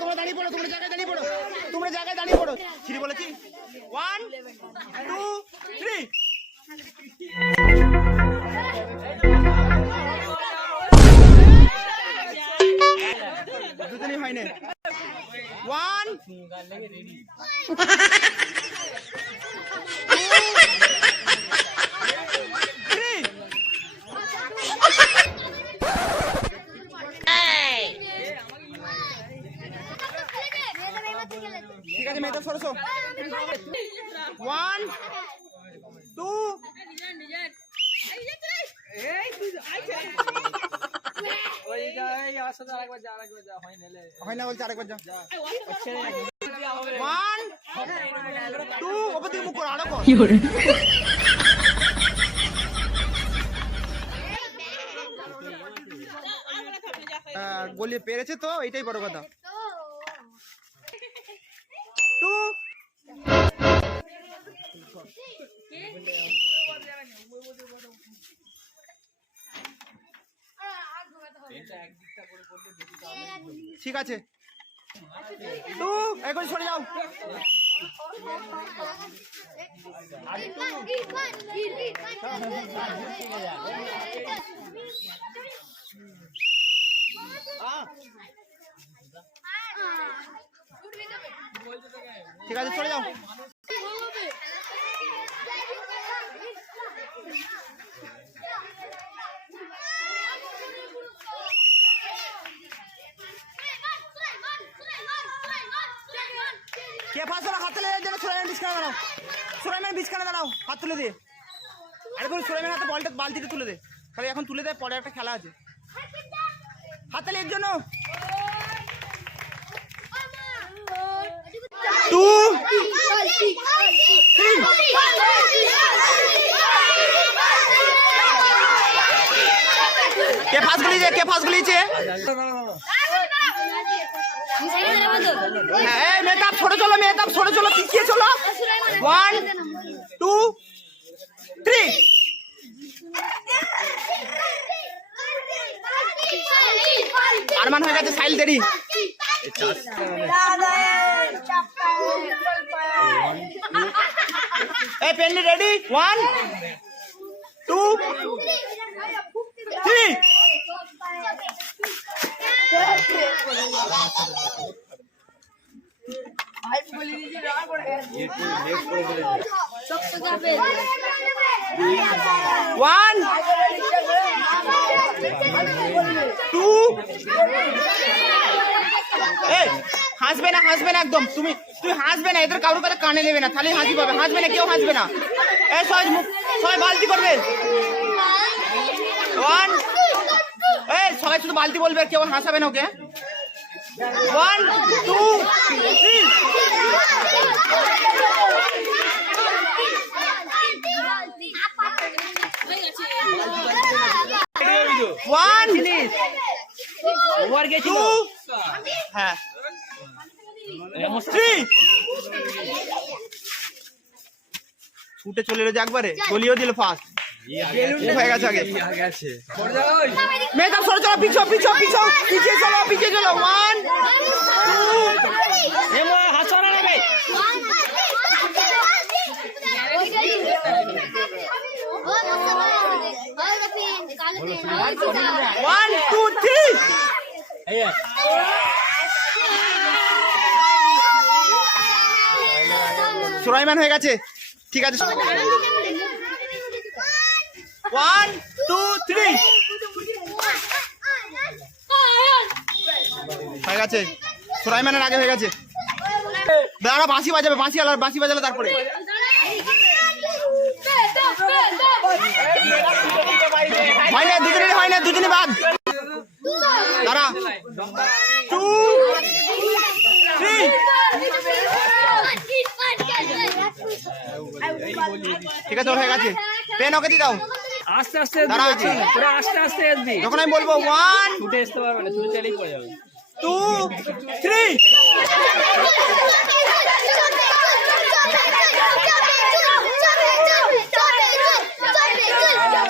তোমরা দাঁড়িয়ে পড়ো, তোমরা জায়গায় দাঁড়িয়ে পড়ো, তোমরা জায়গায় দাঁড়িয়ে পড়ো। ছিড়ি বলেছি 1 2 3। দুজনই হয় না। 1 ঠিক আছে মেয়েটা সরসো। 1 2 হয় না বলছে আরেকবার যা। 1 2 ওপর দিকে মুখ করো আরো কর। গলিয়ে পেরেছে তো এটাই বড় কথা। 2 ঠিক আছে 2 এখন সরে যাও। ঠিক আছে চলে যাও। কে ফাঁস হলো হাত তুলে যেন সুলাইমান বিছখানা দাঁড়াও, সুলাইমান বিছখানা দাঁড়াও, হাত তুলে দে। আরে বল সুলাইমান হাতে বলটা বালতিতে তুলে দে, তাহলে এখন তুলে দে, পরে একটা খেলা আছে। হাত তালি এর জন্য 2 3 কে ফাঁস গলিয়েছে, কে ফাঁস গলিয়েছে? মেকআপ ছোট চলো, মেকআপ ছোট চলো, পিছিয়ে চলো। 1 2 3 আরমান হয়ে গেছে সাইল দেরি। এই পেন রেডি 1 2 3 1 2 এই হাসবে না, হাসবে না একদম, তুই হাসবে না, এদের কারোর কথা কানে নেবে না, তাহলে হাসি পাবে। হাসবে না, কেউ হাসবে না। এই সবাই বালতি করবে। 1 এই সবাই শুধু বালতি বলবে, কেউ হাসাবে না ওকে। 1 2 3 1 2 হ্যাঁ 3 ছুটে চলে এলো একবারে, গলিও দিল ফার্স্ট হয়ে গেছে। আগে মেয়েটা সরে চলো, পিছু পিছু পিছু পিছিয়ে চলো, পিছিয়ে চলো। 1 2 হাসনা নেবে। 1 2 3 সুলাইমান হয়ে গেছে। ঠিক আছে 1 2 3 হয়ে গেছে। সুলাইমানের আগে হয়ে গেছে। দাঁড়া বাঁশি বাজাবে, বাঁশি বাজালে তারপরে। হয় না, দুজনেরই হয় না, দুজনই বাদ। দাঁড়া 2 3 ঠিক আছে হয়ে গেছে। পেন ওকে দিয়ে দাও। আস্তে আস্তে পুরো আস্তে আস্তে আসবি। যখন আমি বলবো 1 ছুটে আসতে পারবে না, ছুটে চলেই পড়ে যাবে। 2 3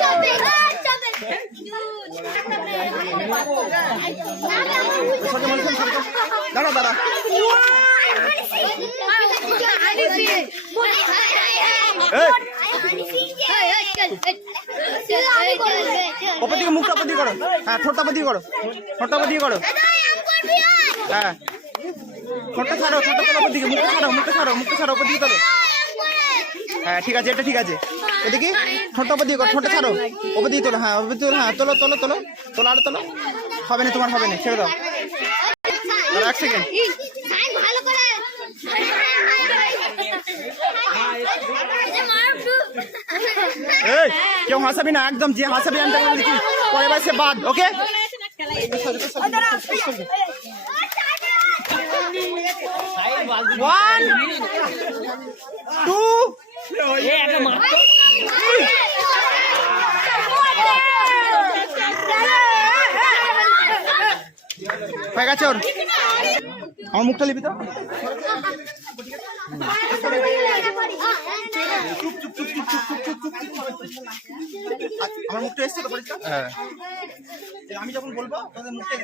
Stop it! দাঁড়া দাঁড়া ওপর দিকে মুখটা ওপর দিকে করো, হ্যাঁ ঠোঁটটা ওপর দিকে করো, ঠোঁটটা ওপর দিকে করো, হ্যাঁ ঠোঁটটা ছাড়ো, ঠোঁটটা তোলো ওপর দিকে, মুখটা ছাড়ো, মুখটা ছাড়ো, মুখটা ছাড়ো ওপর দিকে তোলো, হ্যাঁ ঠিক আছে, এটা ঠিক আছে, এদিকে ঠোঁটটা ওপর দিকে করো, ঠোঁটটা ছাড়ো ওপর দিকে তোলো, হ্যাঁ ওপর দিকে তোলো, হ্যাঁ তোলো তোলো তোলো তোলো, আর তোলো, হবে না তোমার, হবে না, ছেড়ে দাও, আর 1 সেকেন্ড, এই কেউ হাসাবি না, একদম যে হাসাবি আমি তাকে বলে দিচ্ছি পরের বার সে বাদ, ওকে? 1 2 হয়ে গেছে ওর, আমার মুখটা লিবি তো, আমার মুখটা এসছে তো পরিষ্কার, আমি যখন বলবো তোদের মুখটা